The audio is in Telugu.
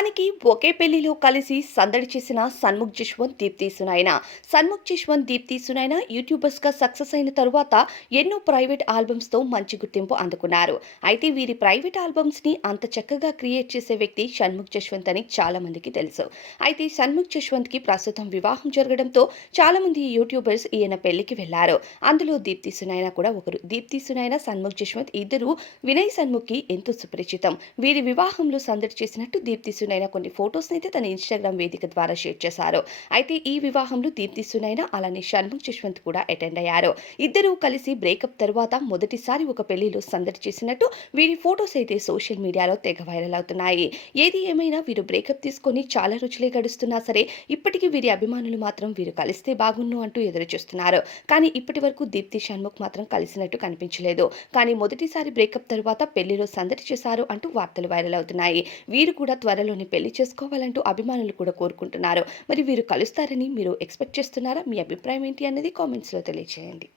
నిజానికి ఒకే పెళ్ళిలో కలిసి సందడి చేసిన సన్ముఖ్ జశ్వంత్ దీప్తి సునాయన సన్ముఖ్ జశ్వంత్ దీప్తి సునాయన యూట్యూబర్స్గా సక్సెస్ అయిన తరువాత ఎన్నో ప్రైవేట్ ఆల్బమ్స్తో మంచి గుర్తింపు అందుకున్నారు. అయితే వీరి ప్రైవేట్ ఆల్బమ్స్ని అంత చక్కగా క్రియేట్ చేసే వ్యక్తి షణ్ముఖ్ జశ్వంత్ అని చాలా మందికి తెలుసు. అయితే షణ్ముఖ్ జశ్వంత్కి ప్రస్తుతం వివాహం జరగడంతో చాలా మంది యూట్యూబర్స్ ఈయన పెళ్ళికి వెళ్ళారు. అందులో దీప్తి సునాయన కూడా ఒకరు. దీప్తి సునాయన సన్ముఖ్ జశ్వంత్ ఇద్దరు వినయ్ సన్ముఖ్కి ఎంతో సుపరిచితం. వీరి వివాహంలో సందడి చేసినట్టు దీప్తి సునైన కొన్ని ఫొటోస్ అయితే తన ఇన్స్టాగ్రామ్ వేదిక ద్వారా షేర్ చేశారు. అయితే ఈ వివాహంలో దీప్తి సునైన అలానే షణ్ముఖ్ జశ్వంత్ కూడా అటెండ్ అయ్యారు. ఇద్దరూ కలిసి బ్రేకప్ తర్వాత మొదటిసారి ఒక పెళ్ళిలో సందడి చేసినట్టు వీరి ఫొటోస్ అయితే సోషల్ మీడియాలో తెగ వైరల్ అవుతున్నాయి. ఏది ఏమైనా వీరు బ్రేకప్ తీసుకొని చాలా రుచులే గడుస్తున్నా సరే ఇప్పటికీ వీరి అభిమానులు మాత్రం వీరు కలిస్తే బాగున్ను అంటూ ఎదురు చూస్తున్నారు. కానీ ఇప్పటి వరకు దీప్తి షణ్ముఖ్ మాత్రం కలిసినట్టు కనిపించలేదు. కానీ మొదటిసారి బ్రేకప్ తర్వాత పెళ్ళిలో సందడి చేశారు అంటూ వార్తలు వైరల్ అవుతున్నాయి. వీరు కూడా త్వరలో త్వరలోనే పెళ్ళి చేసుకోవాలంటూ అభిమానులు కూడా కోరుకుంటున్నారు. మరి వీరు కలుస్తారని మీరు ఎక్స్పెక్ట్ చేస్తున్నారా? మీ అభిప్రాయం ఏంటి అనేది కామెంట్స్లో తెలియజేయండి